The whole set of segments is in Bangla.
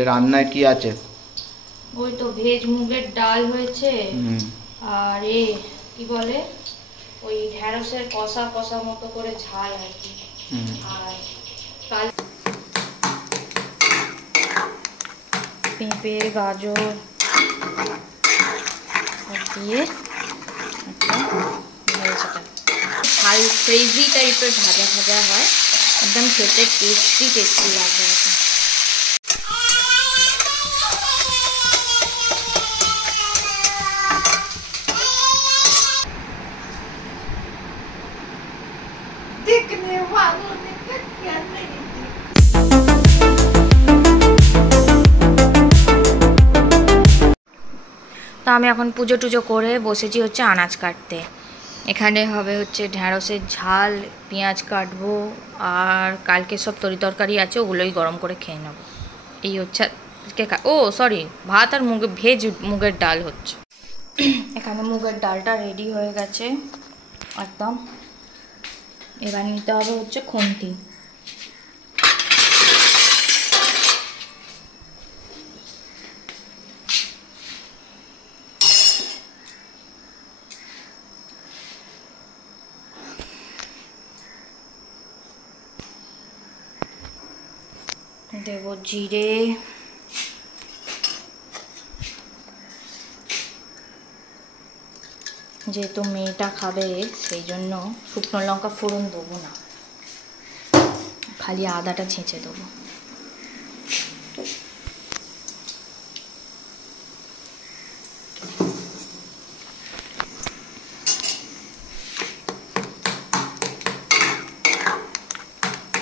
আজকে রান্নায় কি আছে? ওই তো ভেজ মুগের ডাল হয়েছে আর কি বলে ওই ঢেঁড়সের কষা কষা মতো করে ঝাল আর কি। আর কাল পেঁপে গাজর দিয়ে ঝাল ক্রেজি টাইপের ভাজা ভাজা হয়, একদম খেতে টেস্টি লাগে এখন। তো আমি এখন পুজো টুজো করে বসেছি হচ্ছে আনাজ কাটতে। এখানে হবে হচ্ছে ঢ্যাঁড়সের ঝাল, পেঁয়াজ কাটবো, আর কালকে সব তরকারি আছে ওগুলোই গরম করে খেয়ে নেবো। এই হচ্ছে সরি ভাত আর ভেজ মুগের ডাল হচ্ছে। এখানে মুগের ডালটা রেডি হয়ে গেছে একদম। এবার নিতে হবে হচ্ছে খুন্তি। দেব জিরে, যেহেতু মেয়েটা খাবে সেই জন্য শুকনো লঙ্কা ফোড়ন দেবো না, খালি আদাটা ছেঁচে দেবো।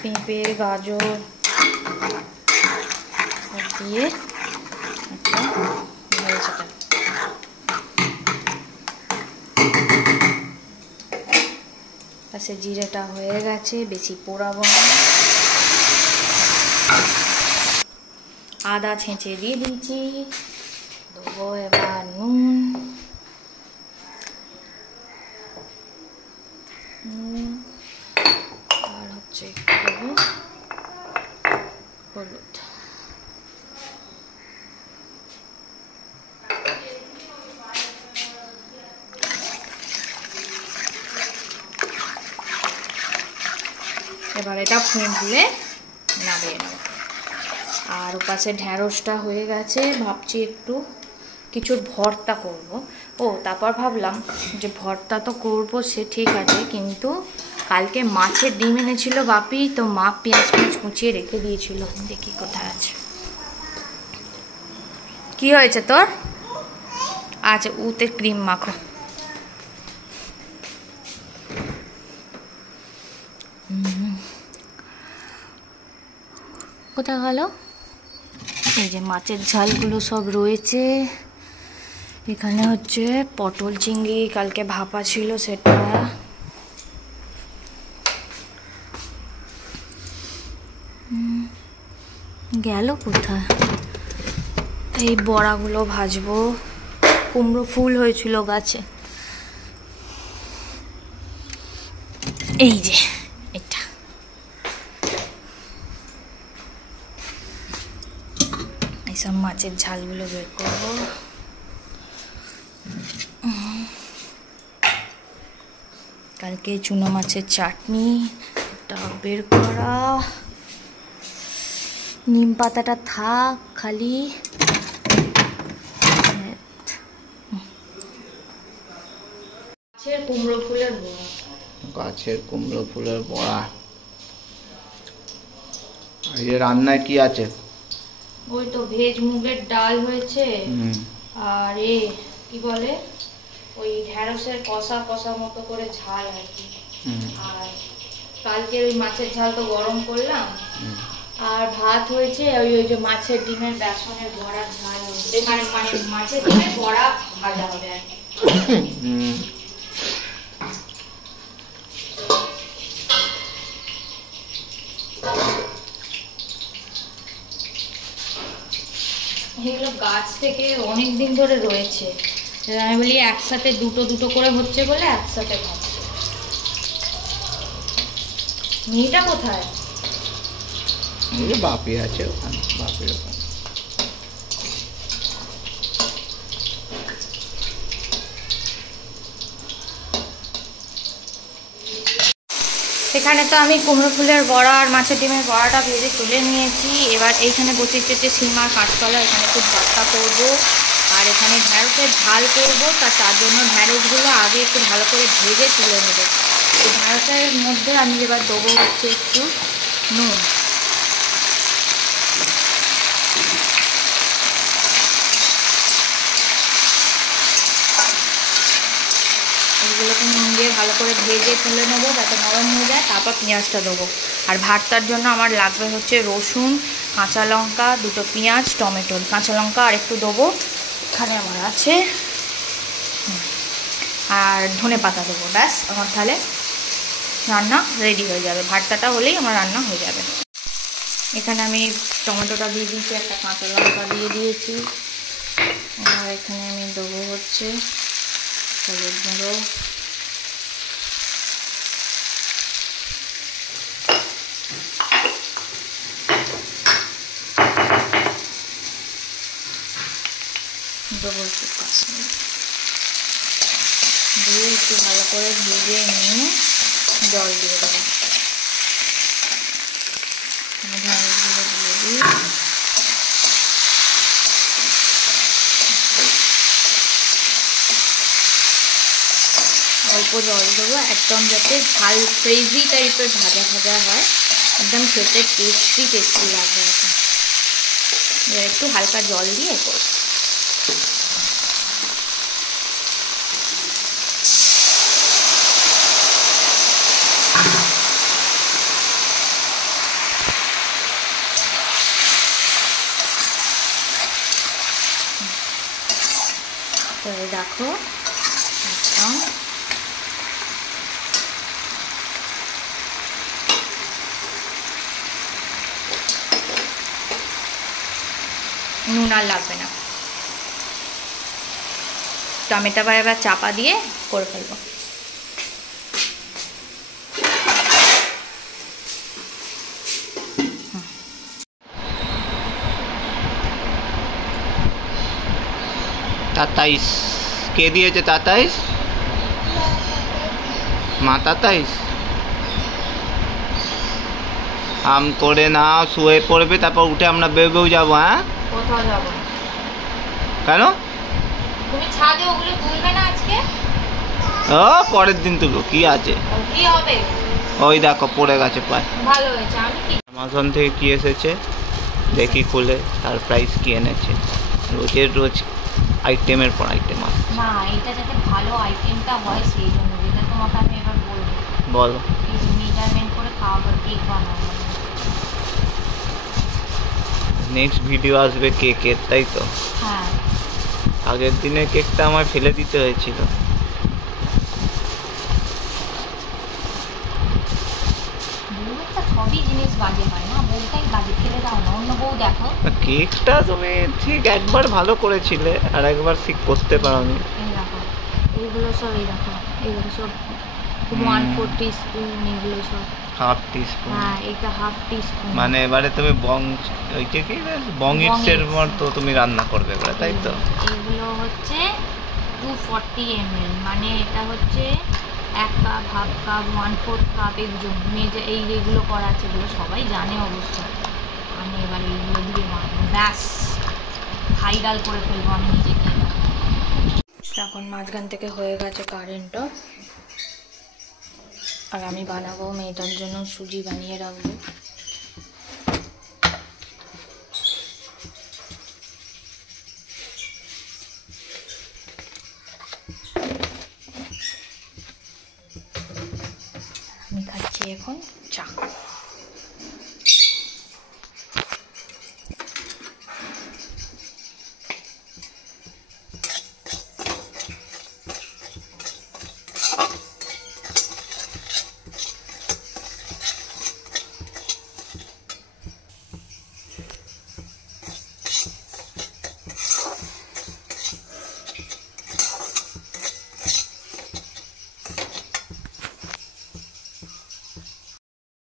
পেঁপে গাজর দিয়ে পাশে জিরেটা হয়ে গেছে, বেশি পোড়াবো না। আদা ছেঁচে দিয়ে দিয়েছি, দেবো এবার নুন, আর হচ্ছে দেবো হলুদ। এবার এটা ফুটলে নামিয়ে নেব। আর ওপাশে ঢ্যাঁড়সটা হয়ে গেছে, ভাবছি একটু কিছুর ভর্তা করব। তারপর ভাবলাম যে ভর্তা তো করবো সে ঠিক আছে, কিন্তু কালকে মাছের ডিম এনেছিল বাপি, তো মা পেঁয়াজ কুচিয়ে রেখে দিয়েছিল। দেখি কোথায় আছে। কি হয়েছে তোর? আচ্ছা উতে ক্রিম মাখো। কোথায় গেল? এই যে মাছের ঝালগুলো সব রয়েছে। এখানে হচ্ছে পটল চিংড়ি কালকে ভাপা ছিল সেটা, গেল কোথায়? এই বড়াগুলো ভাজবো। কুমড়ো ফুল হয়েছিল গাছে, এই যে এটা। এইসব মাছের ঝালগুলো বের করবো। কালকে চুনো মাছের চাটনি বের করা, নিম পাতাটা থাক খালি। গাছের কুমড়ো ফুলের বড়া। আজকে রান্নায় কি আছে? ওই তো ভেজ মুগের ডাল হয়েছে আর কি বলে ওই ঢেঁড়সের কষা কষা মতো করে ঝাল আর কি। আর কালকে ওই মাছের ঝাল তো গরম করলাম, আর ভাত হয়েছে ওই যে মাছের ডিমের বেসনের বড়া ঝাল হবে, মানে মাছের ডিমের বড়া ভাজা হবে আর কি। এগুলো গাছ থেকে অনেক দিন ধরে রয়েছে, আমি বলি একসাথে দুটো করে হচ্ছে বলে একসাথে ভাবছি। মেয়েটা কোথায়? বাপি আছে ওখানে, বাপির ওখানে। এখানে তো আমি কুমড়ো ফুলের বড়া আর মাছের ডিমের বড়াটা ভেজে তুলে নিয়েছি। এবার এইখানে বসিয়েছি হচ্ছে শিম আর কাঁচকলা, এখানে একটু ভর্তা করবো আর এখানে ঢ্যাঁড়সের ঝাল করবো। তার জন্য ঢ্যাঁড়সগুলো আগে একটু ভালো করে ভেজে তুলে নেবো। এই ঢ্যাঁড়সের মধ্যে আমি এবার দেবো হচ্ছে একটু নুন, এগুলোকে নুন দিয়ে ভালো করে ভেজে তুলে নেবো যাতে নরম হয়ে যায়। তারপর পেঁয়াজটা দেবো। আর ভর্তার জন্য আমার লাগবে হচ্ছে রসুন, কাঁচা লঙ্কা, দুটো পেঁয়াজ, টমেটো, কাঁচা লঙ্কা আর একটু দেবো, এখানে আমার আছে, আর ধনে পাতা দেবো। ব্যাস আমার তাহলে রান্না রেডি হয়ে যাবে। ভর্তাটা হলেই আমার রান্না হয়ে যাবে। এখানে আমি টমেটোটা দিয়ে দিয়েছি, একটা কাঁচা লঙ্কা দিয়ে দিয়েছি। আর এখানে আমি দেবো হচ্ছে হলুদ গুঁড়ো, দেবো একটু কাশ্মীর দিয়ে একটু ভালো করে ভেজে নিয়ে জল দিয়ে দেবো। ঢ্যাঁড়সগুলো দিয়ে দিই। অল্প জল দেবো, একদম যাতে ঝাল ক্রেজি টাইপের ভাজা ভাজা হয়, একদম খেতে টেস্টি লাগবে। এখন এবার একটু হালকা জল দিয়ে করবো। দেখো একদম নুন আর লাগবে না। টমেটো এবার চাপা দিয়ে করে ফেলবো। তাতাইশ কে দিয়েছে? তাতাইশ মা তাতাইশ। আম করে না শুয়ে পড়বে, তারপর উঠে আমরা বেরোবেও যাবো। হ্যাঁ, কোথাও যাবো না। কেন? তুমি ছাদে ওগুলো তুলবে না আজকে? ও পরের দিন তুলবো, কি আছে? কি হবে? ওই দেখো পড়ে গেছে পায়। ভালো হয়েছে। আমি কি অ্যামাজন থেকে কি এসেছে দেখি খুলে, তার প্রাইস কি এনেছে। রোজের রোজ আইটেমের পর আইটেম আসছে। না, এটা যাতে ভালো আইটেমটা হয় সেই জন্য, যেটা তোমাকে আমি এবার বলবো। বলো। এই মেজারমেন্ট করে খাবার কেক বানাবো। নেক্সট ভিডিও আসবে কেকের, তাই তো? হ্যাঁ। আগের দিনের কেকটা আমার ফেলে দিতে হয়েছিল। সবই জিনিস বাজে হয় না, বউটাই বাজে, ফেলে দাও না, অন্য বউ দেখো। কেকটা তুমি ঠিক একবার ভালো করেছিলে, আর একবার ঠিক করতে পারোনি। এই দেখো, এইগুলো সব, এই দেখো এইগুলো সব 1/4 টিস্পুন, এগুলো সব হাফ টিস্পুন। হ্যাঁ, এটা হাফ টিস্পুন। মানে এবারে তুমি ওই যে কি বং ইটসের মতো তুমি রান্না করবে এবারে, তাই তো? এগুলো হচ্ছে 240 ml, মানে এটা হচ্ছে 1 কাপ, হাফ কাপ, 1/4 কাপ, এই যেগুলো করা আছে এগুলো সবাই জানে অবশ্য। আমি এবার এইগুলো দিয়ে বানাবো, ব্যাস ভাইরাল করে ফেলবো আমি নিজেকে। এখন মাঝখান থেকে হয়ে গেছে কারেন্টটা, আর আমি বানাবো মেয়েটার জন্য সুজি বানিয়ে রাখবো। আমি খাচ্ছি এখন চা।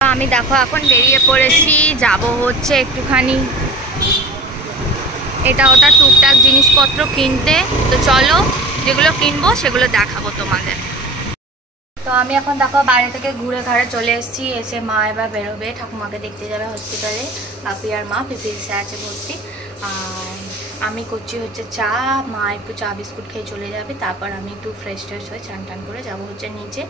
আমি দেখো এখন বেরিয়ে পড়েছি, যাব হচ্ছে একটুখানি এটা ওটা টুকটাক জিনিসপত্র কিনতে। তো চলো, যেগুলো কিনবো সেগুলো দেখাবো তোমাদের। তো আমি এখন দেখো বাইরে থেকে ঘুরে ঘাড়ে চলে এসেছি, এসে মা এবার বেরোবে, ঠাকুমাকে দেখতে যাবে হসপিটালে। পাপি আর মা, পিপি এসে আছে ভর্তি। আর আমি করছি হচ্ছে চা, মা একটু চা বিস্কুট খেয়ে চলে যাবে। তারপর আমি একটু ফ্রেশ ট্রেশ হয়ে চান টান করে যাবো হচ্ছে নিচে।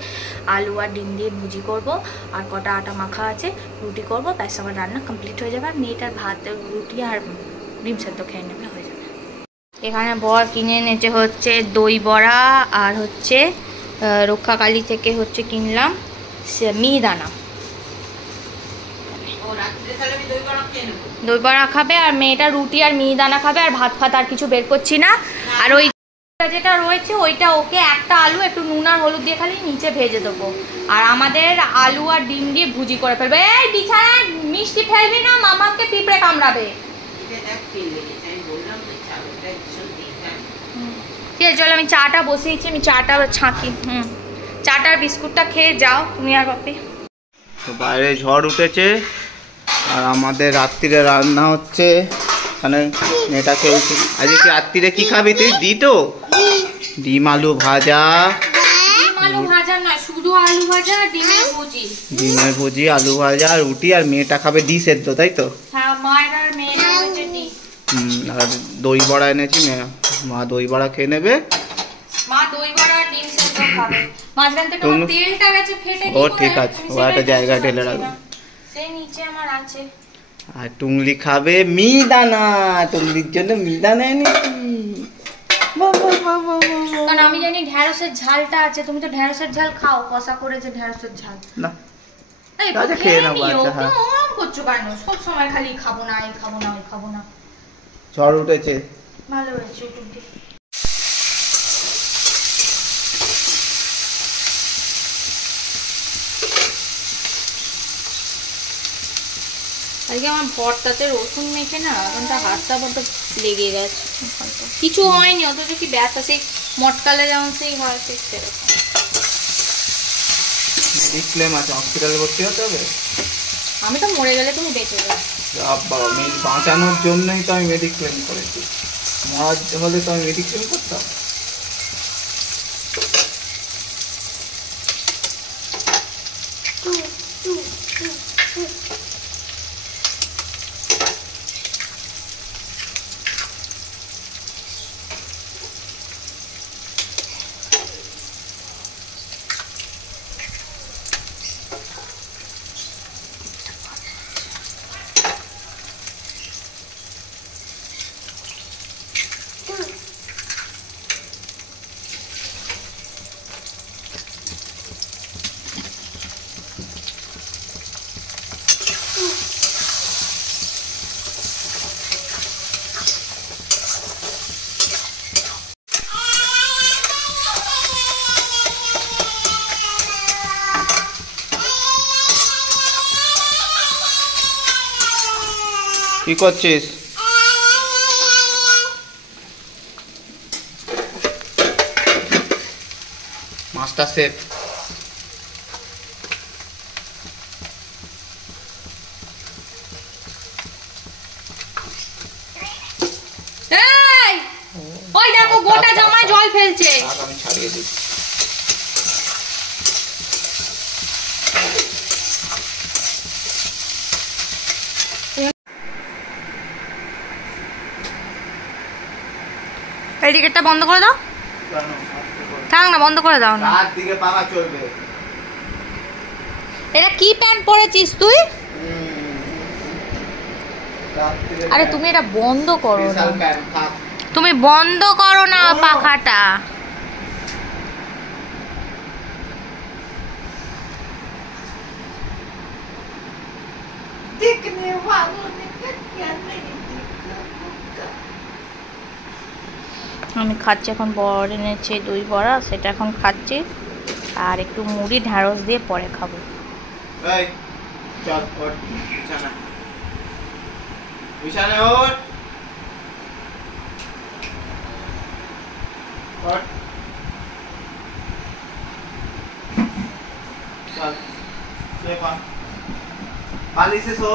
আলু আর ডিম দিয়ে ভুজি করব, আর কটা আটা মাখা আছে, রুটি করবো, ব্যাস আমার রান্না কমপ্লিট হয়ে যাবে। আর মেয়েটার ভাত, রুটি আর ডিম সেদ্ধ খেয়ে নেবে, হয়ে যাবে। এখানে বর কিনে এনেছে হচ্ছে দই বড়া, আর হচ্ছে রক্ষাকালী থেকে হচ্ছে কিনলাম মিহিদানা। দই বড়া খাবে, আর মেয়েটা রুটি আর মিহিদানা খাবে, আর ভাত ফাত আর কিছু বের করছি না। আর ওই যেটা রয়েছে ওইটা ওকে একটা আলু একটু নুন আর হলুদ দিয়ে খালি নিচে ভেজে দেবো। আর আমাদের আলু আর ডিম দিয়ে ভুজি করে ফেলবে। এই বিছানায় মিষ্টি ফেলবি না, মামাকে পিঁপড়ে কামড়াবে। ঠিক আছে, চলো আমি চাটা বসিয়েছি, আমি চাটা ছাঁকি। চাটা আর বিস্কুটটা খেয়ে যাও তুমি আর বাপি। তো বাইরে ঝড় উঠেছে, আর আমাদের রাত্রিরে রান্না হচ্ছে। মানে মেয়েটা খেলছে। আজকে কি রাত্রিরে কি খাবি তুই? ডিম আলু ভাজা। ডিম আলু ভাজা নয়, শুধু আলু ভাজা আর ডিমের ভুজি। ডিমের ভুজি, আলু ভাজা, রুটি, আর মেয়েটা খাবে ডি সেদ্ধ, তাই তো? হ্যাঁ, মায়ের আর মেয়ের হচ্ছে ডি। আর দই বড়া এনেছি, মা দই বড়া খেয়ে নেবে। মা দই বড়া আর ডিম সেদ্ধ খাবে। মাঝখান থেকে আমার তেলটা গেছে ফেটে। ও ঠিক আছে, ও একটা জায়গায় ঢেলে রাখবে। সেই নিচে আমার আছে। আর টুংলি খাবে মিহিদানা, টুংলির জন্য মিহিদানা এনেছি। কারণ আমি জানি ঢ্যাঁড়সের ঝালটা আছে, তুমি তো ঢ্যাঁড়সের ঝাল খাও, কষা করে যে ঢ্যাঁড়সের ঝাল না। আচ্ছা খেয়ে নাও। আচ্ছা করছো কেন সব সময় খালি খাবো না, এই খাবো না, ওই খাবো না। ঝড় উঠেছে, ভালো হয়েছে উঠুক দিয়ে। আজকে আমার ভর্তাতে রসুন মেখে না এখনটা হাতটা বড্ড লেগে গেছে। কিছু হয়নি, অথচ কি ব্যথা, সেই মটকালে যেমন সেই হয় সেই সেরকম। মেডিক্লেম আছে, হসপিটালে ভর্তি হতে হবে। আমি তো মরে গেলে তুমি বেঁচে যাবে। আমি বাঁচানোর জন্যই তো আমি মেডিক্লেম করেছি, মরার হলে তো আমি মেডিক্লেম করতাম। কি করছিস? Master chef. ওই দেখো গোটা জামায় জল ফেলছে। আমি ছাড়িয়ে দিচ্ছি। এই দিকেরটা বন্ধ করে দাও। থাক না, বন্ধ করে দাও না। রাত দিকে পাখা চলবে। এটা কি প্যান্ট পরেছিস তুই? আরে তুমি এটা বন্ধ করো না, তুমি বন্ধ করো না পাখাটা। আমি খাচ্ছি এখন, বড় এনেছে দই বড়া, সেটা এখন খাচ্ছি। আর একটু মুড়ি ঢ্যাঁড়স দিয়ে পরে খাবো। বিছানায় ওঠ। চল শুয়ে পড়, বালিশে শো।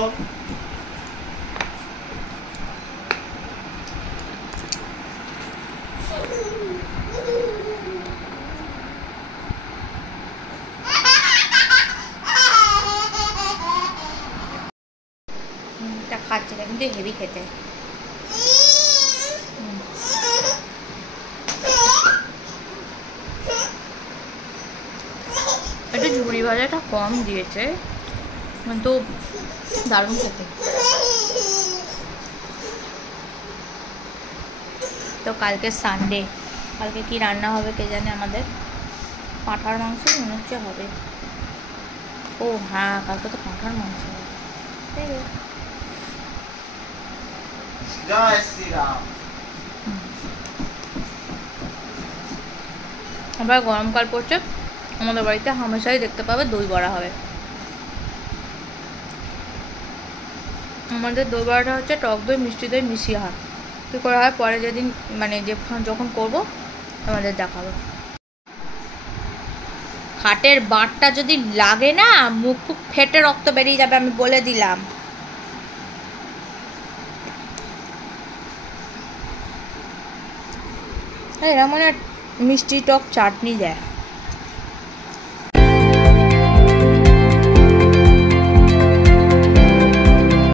কিন্তু হেভি খেতে। একটু ঝুড়ি ভাজাটা কম দিয়েছে, কিন্তু দারুণ খেতে। তো কালকে সানডে, কালকে কি রান্না হবে কে জানে। আমাদের পাঁঠার মাংস মনে হচ্ছে হবে। ও হ্যাঁ, কালকে তো পাঁঠার মাংস হবে। জয় শ্রীরাম। আবার গরমকাল পড়ছে, আমাদের বাড়িতে হামেশাই দেখতে পাবে দই বড়া হবে। আমাদের দই বড়াটা হচ্ছে টক দই মিষ্টি দই মিশিয়ে হয়। কী করে হয় পরে যেদিন মানে যখন করবো আমাদের দেখাবো। খাটের বাঁটটা যদি লাগে না, মুখ ফুক ফেটে রক্ত বেরিয়ে যাবে, আমি বলে দিলাম। এরা মানে মিষ্টি টক চাটনি দেয়।